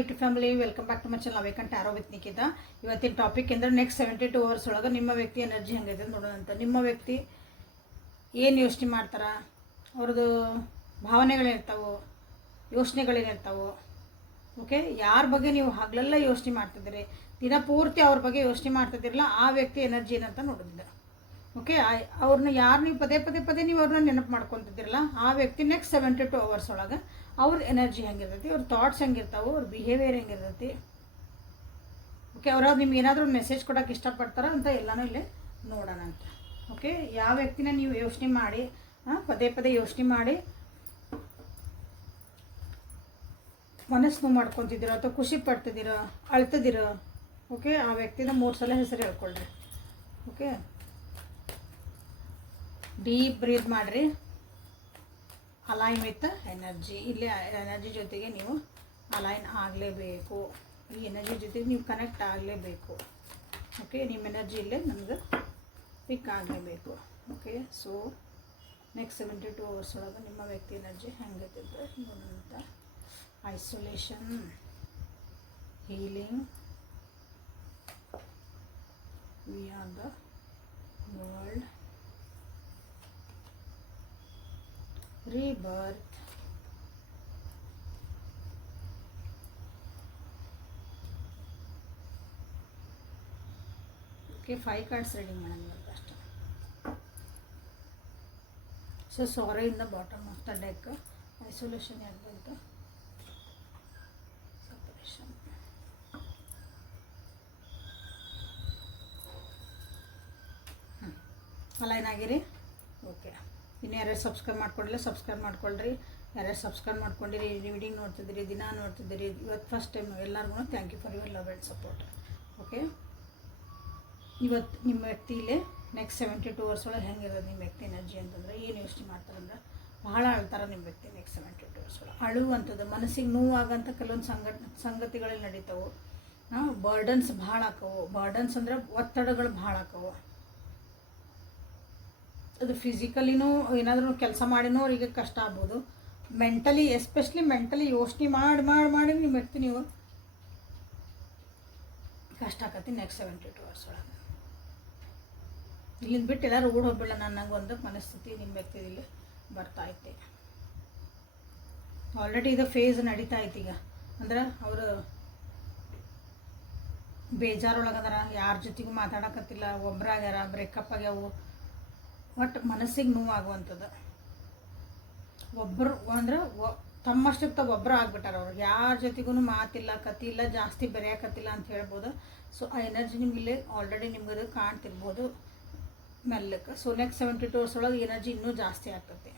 YouTube family, welcome back to my channel awakened tarot with Nikita. ಇವತ್ತಿನ topic ಅಂದರೆ next 72 hours ಒಳಗೆ ನಿಮ್ಮ ವ್ಯಕ್ತಿ ಎನರ್ಜಿ ಹೆಂಗೈತೆ ನೋಡೋಣಂತ. ನಿಮ್ಮ ವ್ಯಕ್ತಿ ಏನು ಯೋಚನೆ ಮಾಡ್ತಾರೆ, ಅವ್ರದ್ದು ಭಾವನೆಗಳೇನಿರ್ತಾವೋ, ಯೋಚನೆಗಳೇನಿರ್ತಾವೋ, ಓಕೆ, ಯಾರ ಬಗ್ಗೆ ನೀವು ಹಗಲೆಲ್ಲ ಯೋಚನೆ ಮಾಡ್ತಿದ್ದೀರಿ, ದಿನ ಪೂರ್ತಿ ಅವ್ರ ಬಗ್ಗೆ ಯೋಚನೆ ಮಾಡ್ತಿದ್ದಿರಲ್ಲ, ಆ ವ್ಯಕ್ತಿ ಎನರ್ಜಿ ಏನಂತ ನೋಡೋದಿಲ್ಲ. ಓಕೆ, ಅವ್ರನ್ನ ಯಾರು ನೀವು ಪದೇ ಪದೇ ಪದೇ ನೀವು ಅವ್ರನ್ನ ನೆನಪು ಮಾಡ್ಕೊತಿದ್ದಿರಲ್ಲ, ಆ ವ್ಯಕ್ತಿ ನೆಕ್ಸ್ಟ್ 72 hours ಒಳಗೆ ಅವ್ರ ಎನರ್ಜಿ ಹೆಂಗಿರ್ತೈತಿ, ಅವ್ರ ಥಾಟ್ಸ್ ಹೆಂಗಿರ್ತಾವೆ, ಅವ್ರ ಬಿಹೇವಿಯರ್ ಹೆಂಗಿರ್ತೈತಿ. ಓಕೆ, ಅವ್ರು ನಿಮ್ಗೆ ಏನಾದರೂ ಮೆಸೇಜ್ ಕೊಡೋಕೆ ಇಷ್ಟಪಡ್ತಾರ ಅಂತ ಎಲ್ಲನೂ ಇಲ್ಲೇ ನೋಡೋಣ ಅಂತ. ಓಕೆ, ಯಾವ ವ್ಯಕ್ತಿನ ನೀವು ಯೋಚನೆ ಮಾಡಿ, ಪದೇ ಪದೇ ಯೋಚನೆ ಮಾಡಿ ಮನಸ್ಸು ನೋವು ಮಾಡ್ಕೊತಿದ್ದೀರೋ ಅಥವಾ ಖುಷಿ ಪಡ್ತಿದ್ದೀರೋ, ಅಳ್ತಿದ್ದೀರೋ, ಓಕೆ, ಆ ವ್ಯಕ್ತಿನ 3 ಸಲ ಹೆಸರು ಹೇಳ್ಕೊಳ್ರಿ. ಓಕೆ, ಡೀಪ್ ಬ್ರೀತ್ ಮಾಡಿರಿ. ಅಲೈನ್ ವಿತ್ ಎನರ್ಜಿ, ಇಲ್ಲಿ ಎನರ್ಜಿ ಜೊತೆಗೆ ನೀವು ಅಲೈನ್ ಆಗಲೇಬೇಕು, ಈ ಎನರ್ಜಿ ಜೊತೆಗೆ ನೀವು ಕನೆಕ್ಟ್ ಆಗಲೇಬೇಕು. ಓಕೆ, ನಿಮ್ಮ ಎನರ್ಜಿ ಇಲ್ಲೇ ನಮ್ಗೆ ಪಿಕ್ ಆಗಲೇಬೇಕು. ಓಕೆ, ಸೊ ನೆಕ್ಸ್ಟ್ 72 hours ಒಳಗೆ ನಿಮ್ಮ ವ್ಯಕ್ತಿ ಎನರ್ಜಿ ಹೆಂಗೈತೆ ನೋಡೋಂಥ. Isolation, healing, we are the world, rebirth, okay, 5 cards reading madam first. So sorry, in the bottom of the deck isolation yagbantu, separation. Align ಆಗಿರಿ. ಓಕೆ, ಇನ್ನು ಯಾರ್ಯಾರು ಸಬ್ಸ್ಕ್ರೈಬ್ ಮಾಡ್ಕೊಂಡಿಲ್ಲ subscribe ಮಾಡ್ಕೊಳ್ರಿ. ಯಾರ್ಯಾರು ಸಬ್ಸ್ಕ್ರೈಬ್ ಮಾಡ್ಕೊಂಡಿರಿ, ವಿಡಿಯೋ ನೋಡ್ತಿದ್ದೀರಿ, ದಿನ ನೋಡ್ತಿದ್ದೀರಿ, ಇವತ್ತು ಫಸ್ಟ್ ಟೈಮ್ ಎಲ್ಲರಿಗೂ thank you for your love and support. Okay, ಇವತ್ತು ನಿಮ್ಮ ವ್ಯಕ್ತಿ ಇಲ್ಲೇ ನೆಕ್ಸ್ಟ್ 72 hours ಒಳಗೆ ಹೆಂಗಿರೋದು ನಿಮ್ಮ ವ್ಯಕ್ತಿ ಎನರ್ಜಿ ಅಂತಂದರೆ, ಏನು ಯೋಚನೆ ಮಾಡ್ತಾರಂದ್ರೆ, ಭಾಳ ಅಳ್ತಾರೆ ನಿಮ್ಮ ವ್ಯಕ್ತಿ ನೆಕ್ಸ್ಟ್ 72 hours ಒಳಗೆ. ಅಳುವಂಥದ್ದು, ಮನಸ್ಸಿಗೆ ನೋವಾಗಂಥ ಕೆಲವೊಂದು ಸಂಗತಿಗಳಲ್ಲಿ ನಡೀತಾವೆ. ಬರ್ಡನ್ಸ್ ಭಾಳ ಆಕವು. ಬರ್ಡನ್ಸ್ ಅಂದ್ರೆ ಒತ್ತಡಗಳು ಭಾಳ ಆಕವು. ಅದು ಫಿಸಿಕಲಿನೂ ಏನಾದರೂ ಕೆಲಸ ಮಾಡಿನೂ ಅವರಿಗೆ ಕಷ್ಟ ಆಗ್ಬೋದು. ಮೆಂಟಲಿ, ಎಸ್ಪೆಷಲಿ ಮೆಂಟಲಿ ಯೋಚನೆ ಮಾಡಿ ಮಾಡಿ ಮಾಡಿ ನಿಮ್ಮ ವ್ಯಕ್ತಿ ನೀವು ಕಷ್ಟ ಆಕತಿ ನೆಕ್ಸ್ಟ್ 72 hours ಒಳಗೆ. ಇಲ್ಲಿಂದ ಬಿಟ್ಟು ಎಲ್ಲರೂ ಓಡ್ ಹೋಗ್ಬಿಡ ನನಗೆ ಒಂದು ಮನಸ್ಥಿತಿ ನಿಮ್ಮ ವ್ಯಕ್ತಿಯಲ್ಲಿ ಬರ್ತಾ ಐತಿ. ಆಲ್ರೆಡಿ ಇದು ಫೇಸ್ ನಡೀತಾ ಐತಿ ಈಗ. ಅಂದ್ರೆ ಅವರು ಬೇಜಾರೊಳಗದಾರ, ಯಾರ ಜೊತೆಗೂ ಮಾತಾಡಕತ್ತಿಲ್ಲ, ಒಬ್ಬರಾಗ್ಯಾರ, ಬ್ರೇಕಪ್ ಆಗ್ಯಾವು, ಒಟ್ಟು ಮನಸ್ಸಿಗೆ ನೋವಾಗುವಂಥದ್ದು. ಒಬ್ಬರು ಅಂದ್ರೆ ತಮ್ಮಷ್ಟಕ್ಕೆ ತಾವು ಒಬ್ಬರು ಆಗ್ಬಿಟ್ಟಾರ. ಅವ್ರಿಗೆ ಯಾರ ಜೊತೆಗೂ ಮಾತಿಲ್ಲ, ಕತ್ತಿಲ್ಲ, ಜಾಸ್ತಿ ಬೆರೆಯಕತ್ತಿಲ್ಲ ಅಂತ ಹೇಳ್ಬೋದು. ಸೊ ಆ ಎನರ್ಜಿ ನಿಮಗಿಲ್ಲಿ ಆಲ್ರೆಡಿ ನಿಮ್ಗೆ ಕಾಣ್ತಿರ್ಬೋದು ಮೆಲ್ಲಕ್ಕೆ. ಸೊ ನೆಕ್ಸ್ಟ್ 72 hours ಒಳಗೆ ಎನರ್ಜಿ ಇನ್ನೂ ಜಾಸ್ತಿ ಆಗ್ತದೆ.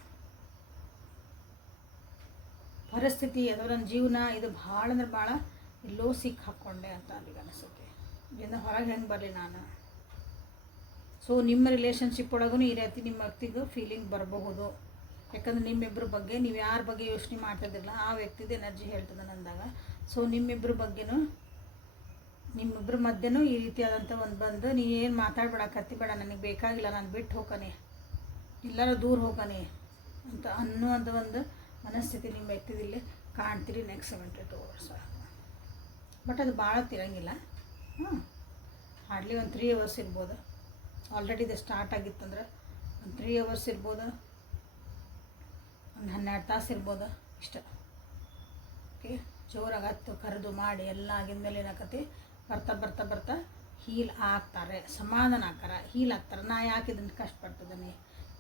ಪರಿಸ್ಥಿತಿ ಅಥವಾ ನನ್ನ ಜೀವನ ಇದು ಭಾಳ ಅಂದ್ರೆ ಭಾಳ ಎಲ್ಲೋ ಸಿಕ್ಕಿ ಹಾಕ್ಕೊಂಡೆ ಅಂತ ಅಲ್ಲಿಗೆ ಅನಿಸುತ್ತೆ. ಇದರಿಂದ ಹೊರಗೆ ಹೆಂಗೆ ಬರಲಿ ನಾನು. ಸೊ ನಿಮ್ಮ ರಿಲೇಷನ್ಶಿಪ್ ಒಳಗೂ ಈ ರೀತಿ ನಿಮ್ಮ ವ್ಯಕ್ತಿಗೂ ಫೀಲಿಂಗ್ ಬರಬಹುದು. ಯಾಕಂದ್ರೆ ನಿಮ್ಮಿಬ್ಬರ ಬಗ್ಗೆ ನೀವು ಯಾರ ಬಗ್ಗೆ ಯೋಚನೆ ಮಾಡ್ತಿದ್ದಿರಲ್ಲ, ಆ ವ್ಯಕ್ತಿದು ಎನರ್ಜಿ ಹೇಳ್ತದೆ ಅಂದಾಗ. ಸೊ ನಿಮ್ಮಿಬ್ಬರ ಬಗ್ಗೆನೂ, ನಿಮ್ಮಿಬ್ಬರ ಮಧ್ಯೆನೂ ಈ ರೀತಿಯಾದಂಥ ಒಂದು ಬಂದು, ನೀನೇನು ಮಾತಾಡಬೇಡ, ಕತ್ತಿಬೇಡ, ನನಗೆ ಬೇಕಾಗಿಲ್ಲ, ನಾನು ಬಿಟ್ಟು ಹೋಗ್ತಾನೆ, ಎಲ್ಲರೂ ದೂರ ಹೋಗ್ತಾನೆ ಅಂತ ಅನ್ನುವಂಥ ಒಂದು ಮನಸ್ಥಿತಿ ನಿಮ್ಮ ವ್ಯಕ್ತಿದಲ್ಲಿ ಕಾಣ್ತೀರಿ ನೆಕ್ಸ್ಟ್ 72 hours. ಬಟ್ ಅದು ಭಾಳ ತಿರಂಗಿಲ್ಲ. ಹಾರ್ಡ್ಲಿ ಒಂದು 3 hours ಇರ್ಬೋದು. ಆಲ್ರೆಡಿ ಇದು ಸ್ಟಾರ್ಟ್ ಆಗಿತ್ತಂದ್ರೆ ಒಂದು 3 hours ಇರ್ಬೋದು, ಒಂದು 12 ತಾಸು ಇರ್ಬೋದು, ಇಷ್ಟ. ಓಕೆ, ಜೋರಾಗತ್ತು ಕರೆದು ಮಾಡಿ ಎಲ್ಲ ಆಗಿದ್ಮೇಲೆ ಏನಾಕತಿ, ಬರ್ತಾ ಬರ್ತಾ ಬರ್ತಾ ಹೀಲ್ ಆಗ್ತಾರೆ, ಸಮಾಧಾನ ಆಗ್ತಾರೆ, ಹೀಲ್ ಆಗ್ತಾರೆ. ನಾ ಯಾಕೆ ಇದನ್ನು ಕಷ್ಟಪಡ್ತಿದ್ದೀನಿ,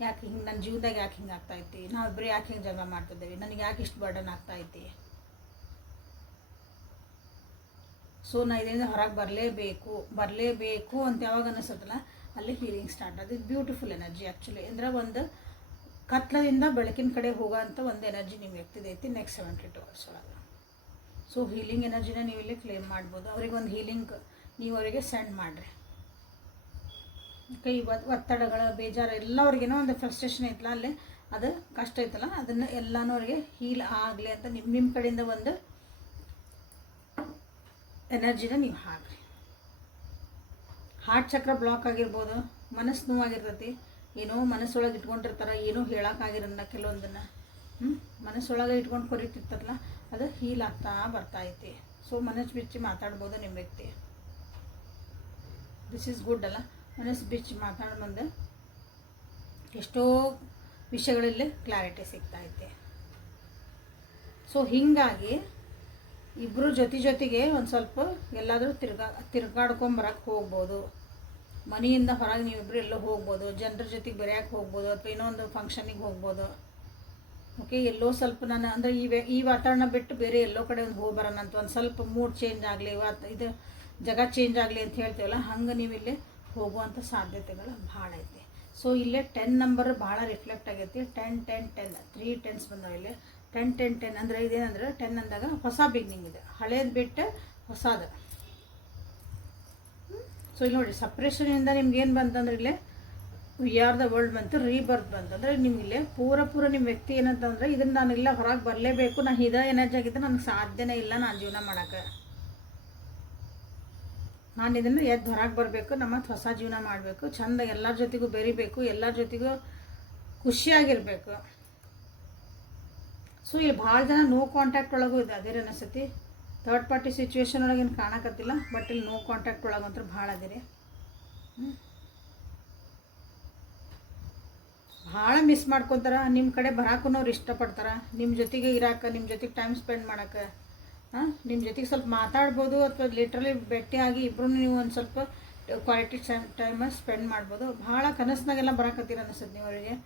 ಯಾಕೆ ಹಿಂಗೆ ನನ್ನ ಜೀವನದಾಗ ಯಾಕೆ ಹಿಂಗೆ ಆಗ್ತಾಯಿತ್ತು, ನಾವಿಬ್ಬರು ಯಾಕೆ ಹಿಂಗೆ ಜಗಳ ಮಾಡ್ತಿದ್ದೀವಿ, ನನಗೆ ಯಾಕೆ ಇಷ್ಟು ಬರ್ಡನ್ ಆಗ್ತಾಯಿತ್ತು. ಸೊ ನಾ ಇದರಿಂದ ಹೊರಗೆ ಬರಲೇಬೇಕು ಅಂತ ಯಾವಾಗ ಅನಿಸುತ್ತಲ್ಲ, ಅಲ್ಲಿ ಹೀಲಿಂಗ್ ಸ್ಟಾರ್ಟ್ ಆದ. ಇದು ಬ್ಯೂಟಿಫುಲ್ ಎನರ್ಜಿ ಆ್ಯಕ್ಚುಲಿ. ಅಂದರೆ ಒಂದು ಕತ್ಲದಿಂದ ಬೆಳಕಿನ ಕಡೆ ಹೋಗೋಂಥ ಒಂದು ಎನರ್ಜಿ ನಿಮ್ಮ ವ್ಯಕ್ತಿದೈತಿ ನೆಕ್ಸ್ಟ್ 72 hours ಒಳಗೆ. ಸೊ ಹೀಲಿಂಗ್ ಎನರ್ಜಿನ ನೀವು ಇಲ್ಲಿ ಕ್ಲೇಮ್ ಮಾಡ್ಬೋದು. ಅವ್ರಿಗೆ ಒಂದು ಹೀಲಿಂಗ್ ನೀವು ಅವರಿಗೆ ಸೆಂಡ್ ಮಾಡಿರಿ. ಕೈ ಒತ್ತಡಗಳ ಬೇಜಾರು ಎಲ್ಲ ಅವ್ರಿಗೇನೋ ಒಂದು ಫ್ರಸ್ಟ್ರೇಷನ್ ಐತಲ್ಲ, ಅಲ್ಲೇ ಅದು ಕಷ್ಟ ಐತಲ್ಲ, ಅದನ್ನು ಎಲ್ಲನೂ ಅವ್ರಿಗೆ ಹೀಲ್ ಆಗಲಿ ಅಂತ ನಿಮ್ಮ ಕಡೆಯಿಂದ ಒಂದು ಎನರ್ಜಿನ ನೀವು ಹಾಕ್ರಿ. ಹಾರ್ಟ್ ಚಕ್ರ ಬ್ಲಾಕ್ ಆಗಿರ್ಬೋದು, ಮನಸ್ಸು ನೋವಾಗಿರ್ತೈತಿ, ಏನೋ ಮನಸ್ಸೊಳಗೆ ಇಟ್ಕೊಂಡಿರ್ತಾರೆ, ಏನೋ ಹೇಳೋಕ್ಕಾಗಿರಲ್ಲ ಕೆಲವೊಂದನ್ನು. ಮನಸ್ಸೊಳಗೆ ಇಟ್ಕೊಂಡು ಕೊರಿತಿರ್ತಾರಲ್ಲ, ಅದು ಹೀಲ್ ಆಗ್ತಾ ಬರ್ತಾಯಿತಿ. ಸೊ ಮನಸ್ಸು ಬಿಚ್ಚಿ ಮಾತಾಡ್ಬೋದು ನಿಮ್ಮ ವ್ಯಕ್ತಿ. ದಿಸ್ ಈಸ್ ಗುಡ್ ಅಲ್ಲ, ಮನಸ್ಸು ಬಿಚ್ಚಿ ಮಾತಾಡಿ ಬಂದು ಎಷ್ಟೋ ವಿಷಯಗಳಲ್ಲಿ ಕ್ಲಾರಿಟಿ ಸಿಗ್ತಾಯಿದೆ. ಸೊ ಹೀಗಾಗಿ ಇಬ್ಬರು ಜೊತೆಗೆ ಒಂದು ಸ್ವಲ್ಪ ಎಲ್ಲಾದರೂ ತಿರ್ಗಾಡ್ಕೊಂಬರಕ್ಕೆ ಹೋಗ್ಬೋದು. ಮನೆಯಿಂದ ಹೊರಗೆ ನೀವಿಬ್ಬರು ಎಲ್ಲೋ ಹೋಗ್ಬೋದು, ಜನರ ಜೊತೆಗೆ ಬೆರೆಯೋಕ್ಕೆ ಹೋಗ್ಬೋದು, ಅಥವಾ ಏನೋ ಒಂದು ಫಂಕ್ಷನಿಗೆ ಹೋಗ್ಬೋದು. ಓಕೆ, ಎಲ್ಲೋ ಸ್ವಲ್ಪ ನಾನು ಅಂದರೆ ಈ ವಾತಾವರಣ ಬಿಟ್ಟು ಬೇರೆ ಎಲ್ಲೋ ಕಡೆ ಒಂದು ಹೋಗಿ ಬರೋಣ ಅಂತ, ಒಂದು ಸ್ವಲ್ಪ ಮೂಡ್ ಚೇಂಜ್ ಆಗಲಿ, ಇದು ಜಗ ಚೇಂಜ್ ಆಗಲಿ ಅಂತ ಹೇಳ್ತೀವಲ್ಲ, ಹಂಗೆ ನೀವು ಇಲ್ಲಿ ಹೋಗುವಂಥ ಸಾಧ್ಯತೆಗಳು ಭಾಳ ಐತಿ. ಸೊ ಇಲ್ಲೇ 10 ನಂಬರ್ ಭಾಳ ರಿಫ್ಲೆಕ್ಟ್ ಆಗೈತಿ. 10 10 10 3 ಟೆನ್ಸ್ ಬಂದಾವೆ ಇಲ್ಲಿ. 10 10 10 ಅಂದರೆ ಇದೇನಂದ್ರೆ 10 ಅಂದಾಗ ಹೊಸ ಬಿಗ್ನಿಂಗ್ ಇದೆ, ಹಳೇದು ಬಿಟ್ಟು ಹೊಸದು. ಸೊ ಇಲ್ಲಿ ನೋಡಿ, ಸಪ್ರೇಷನಿಂದ ನಿಮ್ಗೇನು ಬಂತಂದ್ರೆ ಇಲ್ಲಿ ವಿ ಆರ್ ದ ವರ್ಲ್ಡ್ ಬಂತು, ರೀಬರ್ತ್ ಬಂತು. ಅಂದರೆ ನಿಮಗಿಲ್ಲಿ ಪೂರ ನಿಮ್ಮ ವ್ಯಕ್ತಿ ಏನಂತಂದರೆ ಇದನ್ನು ನಾನೆಲ್ಲ ಹೊರಗೆ ಬರಲೇಬೇಕು, ನಾನು ಇದೇ ಎನರ್ಜಿ ಆಗಿದ್ದರೆ ನನಗೆ ಸಾಧ್ಯನೇ ಇಲ್ಲ ನಾನು ಜೀವನ ಮಾಡೋಕ್ಕೆ, ನಾನು ಇದನ್ನು ಎದ್ದು ಹೊರಗೆ ಬರಬೇಕು, ನಮ್ಮ ಹೊಸ ಜೀವನ ಮಾಡಬೇಕು, ಚೆಂದ ಎಲ್ಲರ ಜೊತೆಗೂ ಬೆರಿಬೇಕು, ಎಲ್ಲರ ಜೊತೆಗೂ ಖುಷಿಯಾಗಿರಬೇಕು. ಸೊ ಇಲ್ಲಿ ಭಾಳ ಜನ ನೋ ಕಾಂಟ್ಯಾಕ್ಟ್ ಒಳಗೂ ಇದೆ. ಅದೇ ಅನಿಸ್ತೈತಿ, ಥರ್ಡ್ ಪಾರ್ಟಿ ಸಿಚುವೇಶನ್ ಒಳಗೆ ಏನು ಕಾಣಕತ್ತಿಲ್ಲ, ಬಟ್ ಇಲ್ಲಿ ನೋ ಕಾಂಟ್ಯಾಕ್ಟ್ ಒಳಗಂತೂ ಭಾಳ ಅದಿರಿ. ಭಾಳ ಮಿಸ್ ಮಾಡ್ಕೊತಾರೆ. ನಿಮ್ಮ ಕಡೆ ಬರಾಕು ಅವ್ರು ಇಷ್ಟಪಡ್ತಾರೆ, ನಿಮ್ಮ ಜೊತೆಗೆ ಇರಾಕ, ನಿಮ್ಮ ಜೊತೆಗೆ ಟೈಮ್ ಸ್ಪೆಂಡ್ ಮಾಡೋಕ್ಕೆ, ನಿಮ್ಮ ಜೊತೆಗೆ ಸ್ವಲ್ಪ ಮಾತಾಡ್ಬೋದು, ಅಥವಾ ಲಿಟ್ರಲಿ ಭೇಟಿಯಾಗಿ ಇಬ್ಬರು ನೀವು ಒಂದು ಸ್ವಲ್ಪ ಕ್ವಾಲಿಟಿ ಟೈಮ್ ಸ್ಪೆಂಡ್ ಮಾಡ್ಬೋದು. ಭಾಳ ಕನಸಿನಾಗೆಲ್ಲ ಬರಾಕತ್ತೀರ ಅನಿಸ್ತದೆ ನೀವು ಅವರಿಗೆ.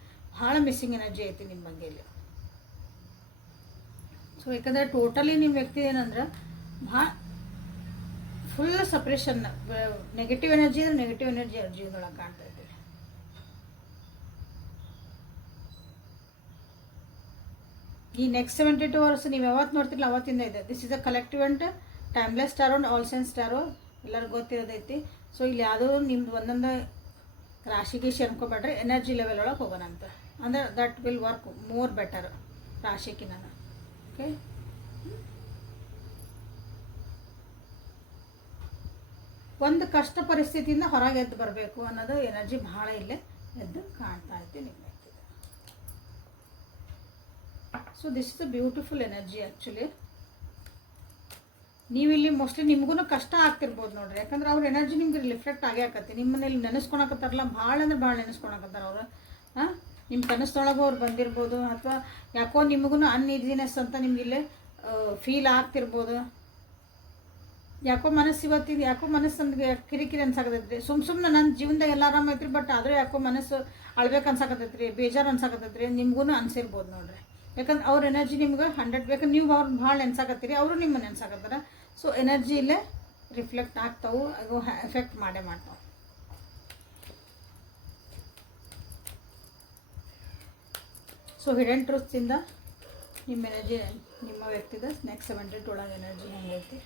ಭಾಳ ಮಿಸ್ಸಿಂಗ್ ಎನರ್ಜಿ ಐತಿ ನಿಮ್ಮ ಬಗ್ಗೆ ಇಲ್ಲಿ. ಸೊ ಯಾಕಂದರೆ ಟೋಟಲಿ ನಿಮ್ಮ ವ್ಯಕ್ತಿ ಏನಂದ್ರೆ ಭಾಳ ಫುಲ್ ಸಪ್ರೇಷನ್, ನೆಗೆಟಿವ್ ಎನರ್ಜಿ ಅಂದರೆ ನೆಗೆಟಿವ್ ಎನರ್ಜಿ ಜೀವನದೊಳಗೆ ಕಾಣ್ತಾ ಇದ್ದೀವಿ. ಈ ನೆಕ್ಸ್ಟ್ 72 hours ನೀವು ಯಾವತ್ತು ನೋಡ್ತಿರಲ್ಲ ಅವತ್ತಿಂದ ಇದೆ. This is a collective and timeless ಸ್ಟಾರೋ ಅಂಡ್ ಆಲ್ ಸೈನ್ಸ್ ಸ್ಟಾರೋ, ಎಲ್ಲರಿಗೂ ಗೊತ್ತಿರೋದೈತಿ. ಸೊ ಇಲ್ಲಿ ಯಾವುದೋ ನಿಮ್ದು ಒಂದೊಂದು ರಾಶಿಗೆ ಅನ್ಕೋಬೇಡ್ರಿ, ಎನರ್ಜಿ ಲೆವೆಲ್ ಒಳಗೆ ಹೋಗೋಣ ಅಂತ. ಅಂದರೆ that will work more better ರಾಶಿಗೆ ನಾನು. ಓಕೆ, ಒಂದು ಕಷ್ಟ ಪರಿಸ್ಥಿತಿಯಿಂದ ಹೊರಗೆ ಎದ್ದು ಬರಬೇಕು ಅನ್ನೋದು ಎನರ್ಜಿ ಭಾಳ ಇಲ್ಲೇ ಎದ್ದು ಕಾಣ್ತಾ ಐತಿ ನಿಮ್ಮ. So this is a beautiful energy actually. ನೀವಿಲ್ಲಿ ಮೋಸ್ಟ್ಲಿ ನಿಮಗೂ ಕಷ್ಟ ಆಗ್ತಿರ್ಬೋದು ನೋಡ್ರಿ, ಯಾಕಂದ್ರೆ ಅವ್ರ ಎನರ್ಜಿ ನಿಮ್ಗೆ ರಿಫ್ಲೆಕ್ಟ್ ಆಗೇ ಆಕತಿ. ನಿಮ್ಮನೇಲಿ ನೆನೆಸ್ಕೊಳಕತ್ತಾರಲ್ಲ, ಭಾಳ ಅಂದ್ರೆ ಭಾಳ ನೆನೆಸ್ಕೊಳಕತ್ತಾರ ಅವರು. ನಿಮ್ಮ ಕನಸೊಳಗೂ ಅವ್ರು ಬಂದಿರ್ಬೋದು, ಅಥವಾ ಯಾಕೋ ನಿಮಗೂ ಅನ್ಈಸಿನೆಸ್ ಅಂತ ನಿಮಗಿಲ್ಲಿ ಫೀಲ್ ಆಗ್ತಿರ್ಬೋದು. ಯಾಕೋ ಮನಸ್ಸು ಇವತ್ತಿಂದ ಯಾಕೋ ಮನಸ್ಸು ನಮಗೆ ಕಿರಿಕಿರಿ ಅನ್ಸಾಕತೈತ್ರಿ. ಸುಮ್ಮನೆ ನನ್ನ ಜೀವನದಾಗ ಎಲ್ಲ ಆರಾಮೈತ್ರಿ, ಬಟ್ ಆದರೂ ಯಾಕೋ ಮನಸ್ಸು ಅಳ್ಬೇಕು ಅನ್ಸಾಕತೈತ್ರಿ, ಬೇಜಾರು ಅನ್ಸಾಕತೈತ್ರಿ, ನಿಮ್ಗೂ ಅನ್ಸಿರ್ಬೋದು ನೋಡ್ರಿ. ಯಾಕಂದ್ರೆ ಅವ್ರ ಎನರ್ಜಿ ನಿಮ್ಗೆ 100, ಯಾಕಂದ್ರೆ ನೀವು ಅವ್ರು ಭಾಳ ನೆನ್ಸಾಕತ್ತೀರಿ, ಅವರು ನಿಮ್ಮ ನೆನ್ಸಾಕತ್ತಾರ. ಸೊ ಎನರ್ಜಿ ಇಲ್ಲೇ ರಿಫ್ಲೆಕ್ಟ್ ಆಗ್ತಾವೆ, ಅದು ಎಫೆಕ್ಟ್ ಮಾಡೇ ಮಾಡ್ತಾವೆ. ಸೊ ಹಿಡನ್ ಟ್ರೂತ್ಸಿಂದ ನಿಮ್ಮ ಎನರ್ಜಿ, ನಿಮ್ಮ ವ್ಯಕ್ತಿದ ನೆಕ್ಸ್ಟ್ 72 ಒಳಗೆ ಎನರ್ಜಿ ಹೆಂಗೈತಿ,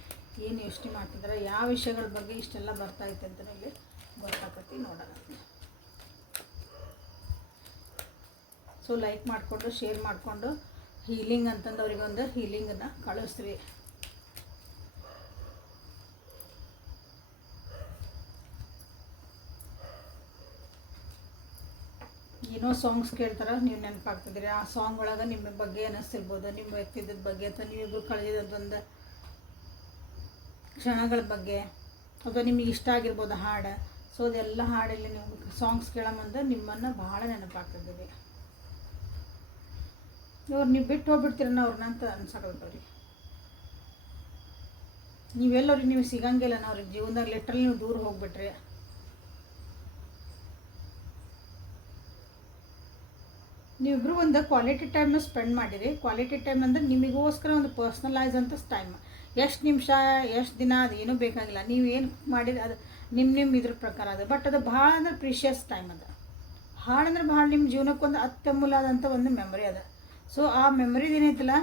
ಏನು ಯೋಚನೆ ಮಾಡ್ತಿದ್ದಾರೆ, ಯಾವ ವಿಷಯಗಳ ಬಗ್ಗೆ ಇಷ್ಟೆಲ್ಲ ಬರ್ತಾಯಿತ್ತು ಅಂತ ಇಲ್ಲಿ ಗೊತ್ತಾಕತಿ ನೋಡೋಣ. ಸೊ ಲೈಕ್ ಮಾಡಿಕೊಂಡು ಶೇರ್ ಮಾಡಿಕೊಂಡು ಹೀಲಿಂಗ್ ಅಂತಂದು ಅವ್ರಿಗೆ ಒಂದು ಹೀಲಿಂಗನ್ನು ಕಳಿಸ್ರಿ. ಏನೋ ಸಾಂಗ್ಸ್ ಕೇಳ್ತಾರೆ, ನೀವು ನೆನಪಾಗ್ತಿದ್ದೀರಿ. ಆ ಸಾಂಗ್ ಒಳಗೆ ನಿಮ್ಮ ಬಗ್ಗೆ ಅನ್ನಿಸ್ತಿರ್ಬೋದು, ನಿಮ್ಮ ವ್ಯಕ್ತಿತ್ವದ ಬಗ್ಗೆ, ಅಥವಾ ನೀವಿಬ್ಬರು ಕಳೆದಿದ್ದೊಂದು ಕ್ಷಣಗಳ ಬಗ್ಗೆ, ಅಥವಾ ನಿಮಗೆ ಇಷ್ಟ ಆಗಿರ್ಬೋದು ಹಾಡು. ಸೊ ಅದೆಲ್ಲ ಹಾಡಲ್ಲಿ ನೀವು ಸಾಂಗ್ಸ್ ಕೇಳೋಮಂದು ನಿಮ್ಮನ್ನು ಭಾಳ ನೆನಪಾಗ್ತಿದ್ದೀರಿ. ಇವ್ರು ನೀವು ಬಿಟ್ಟು ಹೋಗ್ಬಿಡ್ತೀರನ್ನ ಅವ್ರನ್ನ ಅಂತ ಅನ್ಸಕತ್ತವ್ರಿ. ನೀವೆಲ್ಲವ್ರಿಗೆ ನೀವು ಸಿಗಂಗಿಲ್ಲ ಅವ್ರಿಗೆ ಜೀವನದಾಗ, ಲಿಟ್ರಲಿ ನೀವು ದೂರ ಹೋಗ್ಬಿಟ್ರಿ. ನೀವಿಬ್ರು ಒಂದು ಕ್ವಾಲಿಟಿ ಟೈಮ್ನ ಸ್ಪೆಂಡ್ ಮಾಡಿರಿ. ಕ್ವಾಲಿಟಿ ಟೈಮ್ ಅಂದರೆ ನಿಮಗೋಸ್ಕರ ಒಂದು ಪರ್ಸ್ನಲೈಸ್ ಅಂತ ಟೈಮ್. ಎಷ್ಟು ನಿಮಿಷ, ಎಷ್ಟು ದಿನ, ಅದು ಏನೂ ಬೇಕಾಗಿಲ್ಲ. ನೀವು ಏನು ಮಾಡಿರಿ ಅದು ನಿಮ್ಮ ಇದ್ರ ಪ್ರಕಾರ ಅದು. ಬಟ್ ಅದು ಭಾಳ ಅಂದ್ರೆ ಪ್ರೀಷಿಯಸ್ ಟೈಮ್ ಅದು. ಭಾಳ ಅಂದ್ರೆ ಭಾಳ ನಿಮ್ಮ ಜೀವನಕ್ಕೊಂದು ಅತ್ಯಮೂಲ್ಯವಾದಂಥ ಒಂದು ಮೆಮೊರಿ ಅದ. ಸೊ ಆ ಮೆಮೊರಿದು ಏನೈತಲ್ಲ,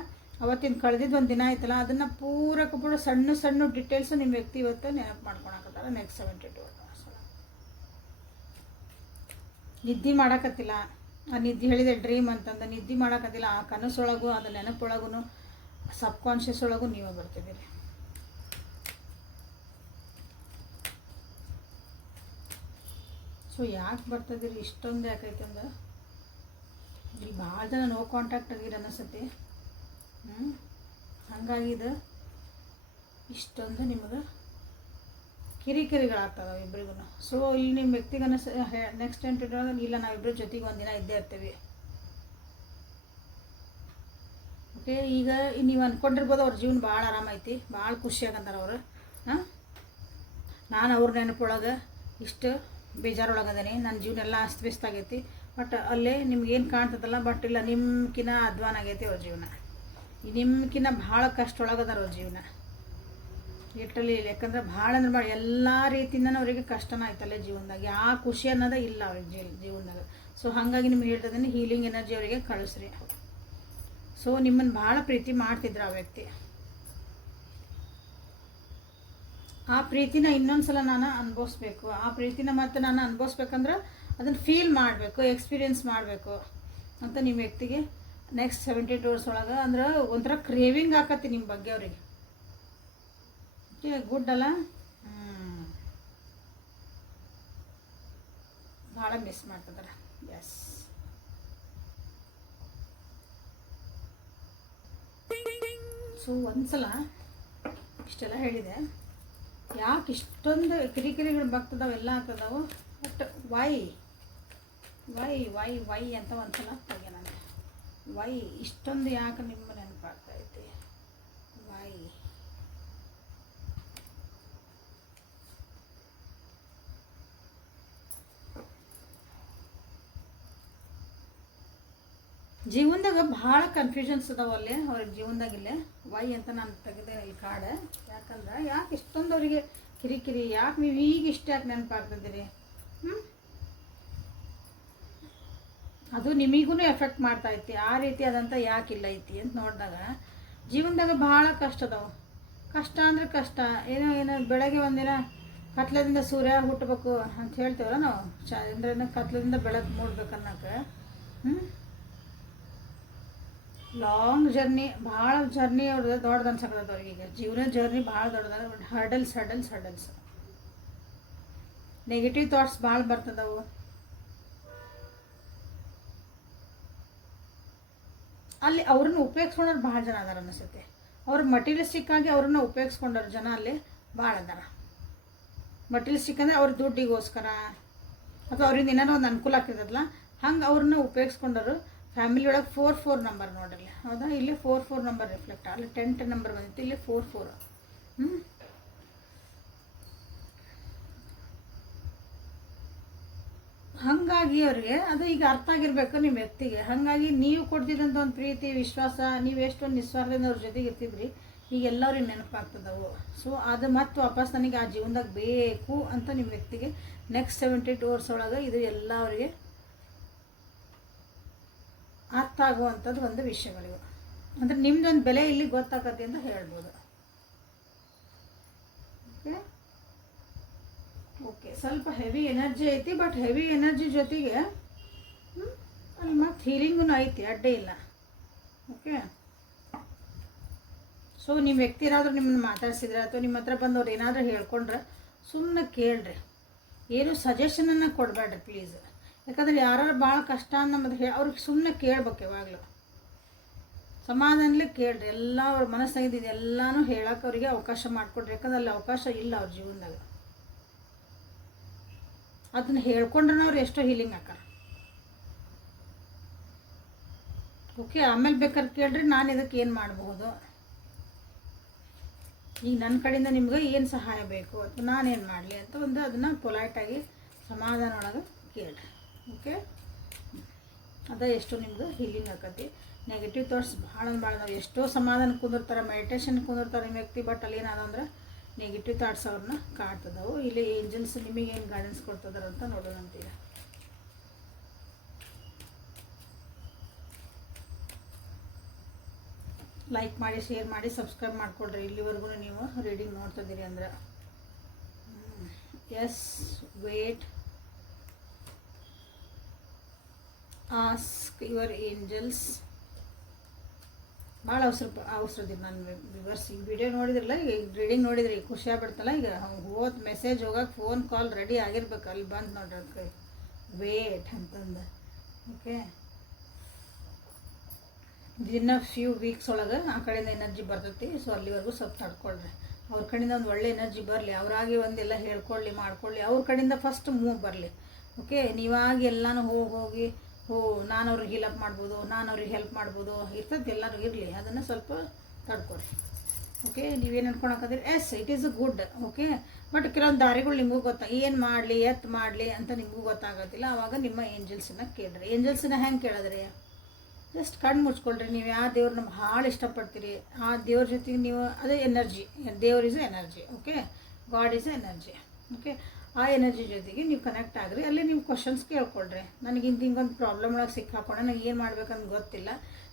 ಅವತ್ತಿನ ಕಳೆದಿದ್ದು ಒಂದು ದಿನ ಐತಲ್ಲ, ಅದನ್ನು ಪೂರ ಸಣ್ಣ ಸಣ್ಣ ಡಿಟೇಲ್ಸು ನಿಮ್ಮ ವ್ಯಕ್ತಿ ಇವತ್ತು ನೆನಪು ಮಾಡ್ಕೊಳಕತ್ತಾರ ನೆಕ್ಸ್ಟ್ 72 hours. ನಿದ್ದೆ ಮಾಡೋಕತ್ತಿಲ್ಲ, ಆ ನಿದ್ದೆ ಹೇಳಿದೆ ಡ್ರೀಮ್ ಅಂತಂದು ನಿದ್ದೆ ಮಾಡೋಕತ್ತಿಲ್ಲ. ಆ ಕನಸೊಳಗೂ ಅದು ನೆನಪೊಳಗೂ ಸಬ್ಕಾನ್ಷಿಯಸ್ ಒಳಗೂ ನೀವೇ ಬರ್ತಿದ್ದೀರಿ. ಸೊ ಯಾಕೆ ಬರ್ತಿದ್ದೀರಿ ಇಷ್ಟೊಂದು ಯಾಕೈತೆ ಅಂದ್ರೆ, ಇಲ್ಲಿ ಭಾಳ ಜನ ನೋ ಕಾಂಟ್ಯಾಕ್ಟ್ ಆಗಿರಿ ಅನ್ನಿಸ್ತೈತಿ. ಹಾಗಾಗಿ ಇದು ಇಷ್ಟೊಂದು ನಿಮಗೆ ಕಿರಿಕಿರಿಗಳಾಗ್ತವೆ ಇಬ್ಬರಿಗೂ. ಸೊ ಇಲ್ಲಿ ನಿಮ್ಮ ವ್ಯಕ್ತಿಗೆ ನೆಕ್ಸ್ಟ್ ಟೈಮ್ ಇಲ್ಲ ನಾವಿಬ್ಬರು ಜೊತೆಗೆ ಒಂದಿನ ಇದ್ದೇ ಇರ್ತೀವಿ. ಓಕೆ, ಈಗ ನೀವು ಅಂದ್ಕೊಂಡಿರ್ಬೋದು ಅವ್ರ ಜೀವನ ಭಾಳ ಆರಾಮೈತಿ, ಭಾಳ ಖುಷಿಯಾಗಂತಾರೆ ಅವರು. ನಾನು ಅವ್ರ ನೆನಪೊಳಗೆ ಇಷ್ಟು ಬೇಜಾರೊಳಗದೇನೆ, ನನ್ನ ಜೀವನ ಎಲ್ಲ ಅಸ್ತವ್ಯಸ್ತ ಆಗೈತಿ. ಬಟ್ ಅಲ್ಲೇ ನಿಮ್ಗೇನು ಕಾಣ್ತದಲ್ಲ, ಬಟ್ ಇಲ್ಲ ನಿಮ್ಕಿನ್ನ ಅಧ್ವಾನ ಆಗೈತಿ ಅವ್ರ ಜೀವನ, ನಿಮ್ಕಿನ್ನ ಭಾಳ ಕಷ್ಟ ಒಳಗದಾರ ಅವ್ರ ಜೀವನ ಇಟ್ಟಲ್ಲಿ. ಯಾಕಂದ್ರೆ ಭಾಳ ಅಂದ್ರೆ ಭಾಳ ಎಲ್ಲ ರೀತಿಯಿಂದನೂ ಅವರಿಗೆ ಕಷ್ಟನ ಆಯ್ತಲ್ಲೇ ಜೀವನದಾಗ, ಯಾವ ಖುಷಿ ಅನ್ನೋದೇ ಇಲ್ಲ ಅವ್ರಿಗೆ ಜೀವನದಾಗ. ಸೊ ಹಾಗಾಗಿ ನಿಮ್ಗೆ ಹೇಳ್ತದೀನಿ, ಹೀಲಿಂಗ್ ಎನರ್ಜಿ ಅವರಿಗೆ ಕಳಿಸ್ರಿ. ಸೊ ನಿಮ್ಮನ್ನು ಭಾಳ ಪ್ರೀತಿ ಮಾಡ್ತಿದ್ರು ಆ ವ್ಯಕ್ತಿ. ಆ ಪ್ರೀತಿನ ಇನ್ನೊಂದ್ಸಲ ನಾನು ಅನುಭವಿಸ್ಬೇಕು, ಆ ಪ್ರೀತಿನ ಮತ್ತೆ ನಾನು ಅನುಭವಿಸ್ಬೇಕಂದ್ರೆ ಅದನ್ನು ಫೀಲ್ ಮಾಡಬೇಕು, ಎಕ್ಸ್ಪೀರಿಯೆನ್ಸ್ ಮಾಡಬೇಕು ಅಂತ ನಿಮ್ಮ ವ್ಯಕ್ತಿಗೆ ನೆಕ್ಸ್ಟ್ 72 hours ಒಳಗೆ ಅಂದ್ರೆ ಒಂಥರ ಕ್ರೇವಿಂಗ್ ಆಕತಿ ನಿಮ್ಮ ಬಗ್ಗೆ ಅವ್ರಿಗೆ. ಗುಡ್ ಅಲ್ಲ? ಭಾಳ ಮಿಸ್ ಮಾಡ್ತಿದ್ದಾರೆ. ಎಸ್, ಸೊ ಒಂದ್ಸಲ ಇಷ್ಟೆಲ್ಲ ಹೇಳಿದೆ, ಯಾಕೆ ಇಷ್ಟೊಂದು ಕಿರಿಕಿರಿಗಳು ಬರ್ತದವೆಲ್ಲ ಆಗ್ತದವು, ಬಟ್ ವೈ ಅಂತ ಒಂದ್ಸಲ ತೆಗೆ ನನಗೆ ವೈ ಇಷ್ಟೊಂದು ಯಾಕೆ ನಿಮ್ಮ ನೆನಪಾಗ್ತೈತಿ, ವೈ? ಜೀವನದಾಗ ಭಾಳ ಕನ್ಫ್ಯೂಷನ್ಸ್ ಅದಾವಲ್ಲಿ ಅವ್ರ ಜೀವನದಾಗಿಲ್ಲೇ. ವೈ ಅಂತ ನಾನು ತೆಗೆದೆ ಈ ಕಾರ್ಡ್. ಯಾಕಂದ್ರೆ ಯಾಕೆ ಇಷ್ಟೊಂದು ಅವರಿಗೆ ಕಿರಿಕಿರಿ, ಯಾಕೆ ನೀವು ಈಗ ಇಷ್ಟ ಯಾಕೆ ನೆನಪಾಗ್ತಿದ್ದೀರಿ? ಅದು ನಿಮಗೂ ಎಫೆಕ್ಟ್ ಮಾಡ್ತಾ ಐತಿ. ಆ ರೀತಿ ಅದಂತ ಯಾಕಿಲ್ಲ ಐತಿ ಅಂತ ನೋಡಿದಾಗ ಜೀವನದಾಗ ಭಾಳ ಕಷ್ಟ ಅದಾವೆ. ಕಷ್ಟ ಅಂದರೆ ಕಷ್ಟ, ಏನೋ ಬೆಳಗ್ಗೆ ಒಂದಿನ ಕತ್ಲದಿಂದ ಸೂರ್ಯ ಹುಟ್ಟಬೇಕು ಅಂತ ಹೇಳ್ತೀವಲ್ಲ ನಾವು, ಚಂದ್ರನ ಕತ್ಲದಿಂದ ಬೆಳಕು ಮೂಡ್ಬೇಕು ಅನ್ನೋಕೆ. ಲಾಂಗ್ ಜರ್ನಿ, ಭಾಳ ಜರ್ನಿ ಅವ್ರದ್ದು ದೊಡ್ಡದು ಅನ್ಸಕತ್ತದ ಅವ್ರಿಗೆ. ಈಗ ಜೀವನ ಜರ್ನಿ ಭಾಳ ದೊಡ್ಡದ. ಹರ್ಡಲ್ಸ್ ನೆಗೆಟಿವ್ ಥಾಟ್ಸ್ ಭಾಳ ಬರ್ತದವು. ಅಲ್ಲಿ ಅವ್ರನ್ನ ಉಪಯೋಗಿಸ್ಕೊಂಡವ್ರು ಭಾಳ ಜನ ಅದಾರ ಅನಿಸುತ್ತೆ. ಅವ್ರು ಮಟೀರಿಯಲಿಸ್ಟಿಕ್ ಆಗಿ ಅವ್ರನ್ನ ಉಪಯೋಗಿಸ್ಕೊಂಡವ್ರು ಜನ ಅಲ್ಲಿ ಭಾಳ ಅದಾರ. ಮಟೀರಿಯಲಿಸ್ಟಿಕ್ ಅಂದರೆ ಅವ್ರ ದುಡ್ಡಿಗೋಸ್ಕರ ಅಥವಾ ಅವ್ರಿಂದ ಏನಾರು ಒಂದು ಅನುಕೂಲ ಆಗ್ತಿದ್ದಲ್ಲ, ಹಂಗೆ ಅವ್ರನ್ನ ಉಪಯೋಗಿಸ್ಕೊಂಡವರು. ಫ್ಯಾಮಿಲಿ ಒಳಗೆ 4 ನಂಬರ್ ನೋಡ್ರಿ, ಹೌದಾ? ಇಲ್ಲಿ 4 ನಂಬರ್ ರಿಫ್ಲೆಕ್ಟ್, ಅಲ್ಲಿ 10 ನಂಬರ್ ಬಂದಿತ್ತು, ಇಲ್ಲಿ 4. ಹಾಗಾಗಿ ಅವ್ರಿಗೆ ಅದು ಈಗ ಅರ್ಥ ಆಗಿರ್ಬೇಕು ನಿಮ್ಮ ವ್ಯಕ್ತಿಗೆ. ಹಾಗಾಗಿ ನೀವು ಕೊಡ್ತಿದ್ದಂಥ ಒಂದು ಪ್ರೀತಿ ವಿಶ್ವಾಸ, ನೀವು ಎಷ್ಟೊಂದು ನಿಸ್ವಾರ್ಥದಿಂದ ಅವ್ರ ಜೊತೆಗೆ ಇರ್ತಿದ್ರಿ, ಈಗ ಎಲ್ಲರಿಗೆ ನೆನಪಾಗ್ತದವು. ಸೊ ಅದು ಮತ್ತೆ ವಾಪಸ್ ನನಗೆ ಆ ಜೀವನದಾಗ ಬೇಕು ಅಂತ ನಿಮ್ಮ ವ್ಯಕ್ತಿಗೆ ನೆಕ್ಸ್ಟ್ 72 hours ಒಳಗೆ ಇದು ಎಲ್ಲ ಅವರಿಗೆ ಅರ್ಥ ಆಗುವಂಥದ್ದು ಒಂದು ವಿಷಯಗಳಿವೆ. ಅಂದರೆ ನಿಮ್ದೊಂದು ಬೆಲೆ ಇಲ್ಲಿ ಗೊತ್ತಾಗತ್ತೆ ಅಂತ ಹೇಳ್ಬೋದು. ಓಕೆ, ಸ್ವಲ್ಪ ಹೆವಿ ಎನರ್ಜಿ ಐತಿ, ಬಟ್ ಹೆವಿ ಎನರ್ಜಿ ಜೊತೆಗೆ ಅಲ್ಲಿ ಮತ್ತು ಹೀಲಿಂಗೂ ಐತಿ, ಅಡ್ಡೇ ಇಲ್ಲ. ಓಕೆ, ಸೊ ನಿಮ್ಮ ವ್ಯಕ್ತಿ ಏನಾದರೂ ನಿಮ್ಮನ್ನು ಮಾತಾಡ್ಸಿದ್ರೆ ಅಥವಾ ನಿಮ್ಮ ಹತ್ರ ಬಂದವ್ರು ಏನಾದರೂ ಹೇಳ್ಕೊಂಡ್ರೆ ಸುಮ್ಮನೆ ಕೇಳ್ರಿ, ಏನು ಸಜೆಷನನ್ನು ಕೊಡಬೇಡ್ರಿ ಪ್ಲೀಸ್. ಯಾಕಂದ್ರೆ ಯಾರು ಭಾಳ ಕಷ್ಟ ಅನ್ನೋದು ಅವ್ರಿಗೆ ಸುಮ್ಮನೆ ಕೇಳ್ಬೇಕು. ಯಾವಾಗಲೂ ಸಮಾಧಾನಲೇ ಕೇಳ್ರಿ. ಎಲ್ಲ ಅವ್ರ ಮನಸ್ಸಾಗಿದ್ದು ಎಲ್ಲನೂ ಹೇಳೋಕೆ ಅವರಿಗೆ ಅವಕಾಶ ಮಾಡಿಕೊಡ್ರಿ. ಯಾಕಂದ್ರೆ ಅಲ್ಲಿ ಅವಕಾಶ ಇಲ್ಲ ಅವ್ರ ಜೀವನದಾಗ. ಅದನ್ನ ಹೇಳ್ಕೊಂಡ್ರೆ ಅವ್ರು ಎಷ್ಟೋ ಹೀಲಿಂಗ್ ಆಕಾರ. ಓಕೆ, ಆಮೇಲೆ ಬೇಕಾದ್ರೆ ಕೇಳ್ರಿ ನಾನು ಇದಕ್ಕೆ ಏನು ಮಾಡಬಹುದು, ಈಗ ನನ್ನ ಕಡೆಯಿಂದ ನಿಮ್ಗೆ ಏನು ಸಹಾಯ ಬೇಕು ಅಥವಾ ನಾನೇನು ಮಾಡಲಿ ಅಂತ ಒಂದು ಅದನ್ನು ಪೊಲೈಟಾಗಿ ಸಮಾಧಾನ ಒಳಗೆ ಕೇಳ್ರಿ. ಓಕೆ, ಅದ ಎಷ್ಟು ನಿಮ್ಗೆ ಹೀಲಿಂಗ್ ಆಕತಿ. ನೆಗೆಟಿವ್ ಥಾಟ್ಸ್ ಭಾಳ ನಾವು ಎಷ್ಟೋ ಸಮಾಧಾನ ಕುಂದಿರ್ತಾರೆ, ಮೆಡಿಟೇಷನ್ ಕುಂದಿರ್ತಾರೆ ನಿಮ್ಮ ವ್ಯಕ್ತಿ, ಬಟ್ ಅಲ್ಲಿ ಏನಾದಂದ್ರೆ ನೆಗೆಟಿವ್ ಥಾಟ್ಸ್ ಅವ್ರನ್ನ ಕಾಡ್ತದವು. ಇಲ್ಲಿ ಏಂಜಲ್ಸ್ ನಿಮಗೇನು ಗೈಡೆನ್ಸ್ ಕೊಡ್ತದಾರ ಅಂತ ನೋಡೋಣ ಅಂತೀರ. ಲೈಕ್ ಮಾಡಿ, ಶೇರ್ ಮಾಡಿ, ಸಬ್ಸ್ಕ್ರೈಬ್ ಮಾಡಿಕೊಡ್ರಿ. ಇಲ್ಲಿವರೆಗೂ ನೀವು ರೀಡಿಂಗ್ ನೋಡ್ತಿದ್ದೀರಿ ಅಂದ್ರೆ. Yes, wait, ask your angels. ಭಾಳ ಅವಸರದಿರಿ ನಾನು ವಿವರ್ಸ್. ಈಗ ವಿಡಿಯೋ ನೋಡಿದ್ರಲ್ಲ, ಈಗ ರೀಡಿಂಗ್ ನೋಡಿದ್ರಿ, ಖುಷಿ ಆಗ್ಬಿಡ್ತಲ್ಲ. ಈಗ ಹೋದ ಮೆಸೇಜ್ ಹೋಗಕ್ಕೆ ಫೋನ್ ಕಾಲ್ ರೆಡಿ ಆಗಿರ್ಬೇಕು. ಅಲ್ಲಿ ಬಂದು ನೋಡ್ರಿ ಅದಕ್ಕೆ ವೇಟ್ ಅಂತಂದು. ಓಕೆ, ಇನ್ನು ಫ್ಯೂ ವೀಕ್ಸ್ ಒಳಗೆ ಆ ಕಡೆಯಿಂದ ಎನರ್ಜಿ ಬರ್ತೈತಿ. ಸೊ ಅಲ್ಲಿವರೆಗೂ ಸ್ವಲ್ಪ ತಡ್ಕೊಳ್ರಿ. ಅವ್ರ ಕಡೆಯಿಂದ ಒಂದು ಒಳ್ಳೆ ಎನರ್ಜಿ ಬರಲಿ, ಅವರಾಗಿ ಒಂದೆಲ್ಲ ಹೇಳ್ಕೊಳ್ಳಿ ಮಾಡ್ಕೊಳ್ಳಿ, ಅವ್ರ ಕಡೆಯಿಂದ ಫಸ್ಟ್ ಮೂವ್ ಬರಲಿ. ಓಕೆ, ನೀವಾಗಿ ಎಲ್ಲನೂ ಹೋಗಿ ನಾನು ಅವ್ರಿಗೆ ಹೀಲಪ್ ಮಾಡ್ಬೋದು, ನಾನು ಅವ್ರಿಗೆ ಹೆಲ್ಪ್ ಮಾಡ್ಬೋದು ಇರ್ತದೆ, ಎಲ್ಲರೂ ಇರಲಿ, ಅದನ್ನು ಸ್ವಲ್ಪ ತಡ್ಕೊರಿ. ಓಕೆ, ನೀವೇನು ಅನ್ಕೊಳಕಂದ್ರೆ yes it is good. Okay, but ಕೆಲವೊಂದು ದಾರಿಗಳು ನಿಮಗೂ ಏನು ಮಾಡಲಿ ಮಾಡಲಿ ಅಂತ ನಿಮಗೂ ಗೊತ್ತಾಗೋದಿಲ್ಲ. ಆವಾಗ ನಿಮ್ಮ ಏಂಜಲ್ಸನ್ನ ಕೇಳ್ರಿ. ಏಂಜಲ್ಸನ್ನ ಹೆಂಗೆ ಕೇಳಿದ್ರಿ? ಜಸ್ಟ್ ಕಣ್ಣು ಮುಚ್ಕೊಳ್ರಿ. ನೀವು ಯಾವ ದೇವ್ರನ್ನ ಭಾಳ ಇಷ್ಟಪಡ್ತೀರಿ ಆ ದೇವ್ರ ಜೊತೆಗೆ ನೀವು ಅದೇ ಎನರ್ಜಿ, ದೇವ್ರ is energy. Okay, god is energy. Okay, ಆ ಎನರ್ಜಿ ಜೊತೆಗೆ ನೀವು ಕನೆಕ್ಟ್ ಆಗ್ರಿ. ಅಲ್ಲಿ ನೀವು ಕ್ವಶನ್ಸ್ ಕೇಳ್ಕೊಳ್ರಿ. ನನಗೆ ಹಿಂಗೊಂದು ಪ್ರಾಬ್ಲಮ್ ಒಳಗೆ ಸಿಕ್ಕಾಕೊಂಡೆ, ನನಗೆ ಏನು ಮಾಡ್ಬೇಕಂತ ಗೊತ್ತಿಲ್ಲ,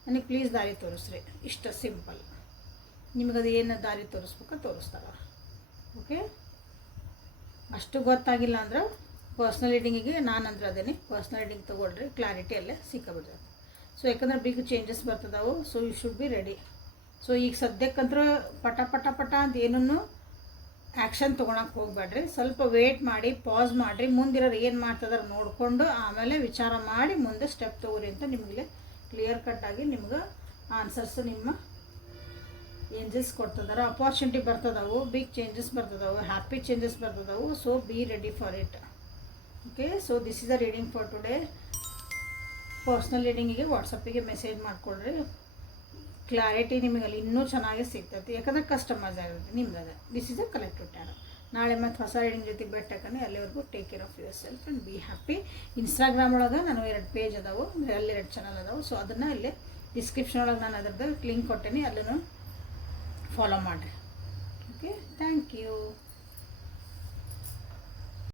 ನನಗೆ ಪ್ಲೀಸ್ ದಾರಿ ತೋರಿಸ್ರಿ. ಇಷ್ಟ ಸಿಂಪಲ್. ನಿಮಗದು ಏನು ದಾರಿ ತೋರಿಸ್ಬೇಕೋ ತೋರಿಸ್ತಾರ. ಓಕೆ, ಅಷ್ಟು ಗೊತ್ತಾಗಿಲ್ಲ ಅಂದ್ರೆ ಪರ್ಸ್ನಲ್ ರೀಡಿಂಗಿಗೆ ನಾನಂದ್ರೆ ಅದೇನೆ ಪರ್ಸ್ನಲ್ ರೀಡಿಂಗ್ ತೊಗೊಳ್ರಿ, ಕ್ಲಾರಿಟಿ ಅಲ್ಲೇ ಸಿಕ್ಕಬಿಡ್ತದೆ. ಸೊ ಯಾಕಂದ್ರೆ ಬಿಗ್ ಚೇಂಜಸ್ ಬರ್ತದವು. So you should be ready. So ಈಗ ಸದ್ಯಕ್ಕಂದ್ರೆ ಪಟ ಅಂತ ಏನೂ ಆ್ಯಕ್ಷನ್ ತೊಗೊಳಕ್ಕೆ ಹೋಗಬೇಡ್ರಿ. ಸ್ವಲ್ಪ ವೇಟ್ ಮಾಡಿ, ಪಾಸ್ ಮಾಡಿರಿ, ಮುಂದಿರೋರು ಏನು ಮಾಡ್ತಿದಾರೆ ನೋಡಿಕೊಂಡು ಆಮೇಲೆ ವಿಚಾರ ಮಾಡಿ ಮುಂದೆ ಸ್ಟೆಪ್ ತೊಗೊರಿ ಅಂತ ನಿಮಗೆ ಕ್ಲಿಯರ್ ಕಟ್ಟಾಗಿ ನಿಮ್ಗೆ ಆನ್ಸರ್ಸ್ ನಿಮ್ಮ ಏಂಜಲ್ಸ್ ಕೊಡ್ತಿದ್ದಾರೆ. ಅಪಾರ್ಚುನಿಟಿ ಬರ್ತದವು, ಬಿಗ್ ಚೇಂಜಸ್ ಬರ್ತದವು, ಹ್ಯಾಪಿ ಚೇಂಜಸ್ ಬರ್ತದವು. So be ready for it. Okay, so this is the reading for today. Personal ರೀಡಿಂಗಿಗೆ ವಾಟ್ಸಪ್ಪಿಗೆ ಮೆಸೇಜ್ ಮಾಡಿಕೊಡ್ರಿ. ಕ್ಲಾರಿಟಿ ನಿಮಗೆ ಅಲ್ಲಿ ಇನ್ನೂ ಚೆನ್ನಾಗಿ ಸಿಗ್ತೈತಿ, ಯಾಕಂದರೆ ಕಸ್ಟಮೈಸ್ ಆಗಿರುತ್ತೆ ನಿಮ್ದು. This is a collective tarot. ನಾಳೆ ಮತ್ತು ಹೊಸ ರೀಡಿಂಗ್ ಜೊತೆ ಬೆಟ್ಟಕಂಡು ಅಲ್ಲಿವರೆಗೂ take care of yourself and be happy. Instagram ಒಳಗೆ ನಾನು 2 ಪೇಜ್ ಅದಾವೆ, ಅಂದರೆ ಅಲ್ಲಿ 2 ಚಾನಲ್ ಅದಾವೆ. ಸೊ ಅದನ್ನು ಇಲ್ಲೇ ಡಿಸ್ಕ್ರಿಪ್ಷನ್ ಒಳಗೆ ನಾನು ಅದರದ್ದು ಲಿಂಕ್ ಕೊಟ್ಟೇನಿ, ಅಲ್ಲೂ ಫಾಲೋ ಮಾಡಿರಿ. Okay, thank you.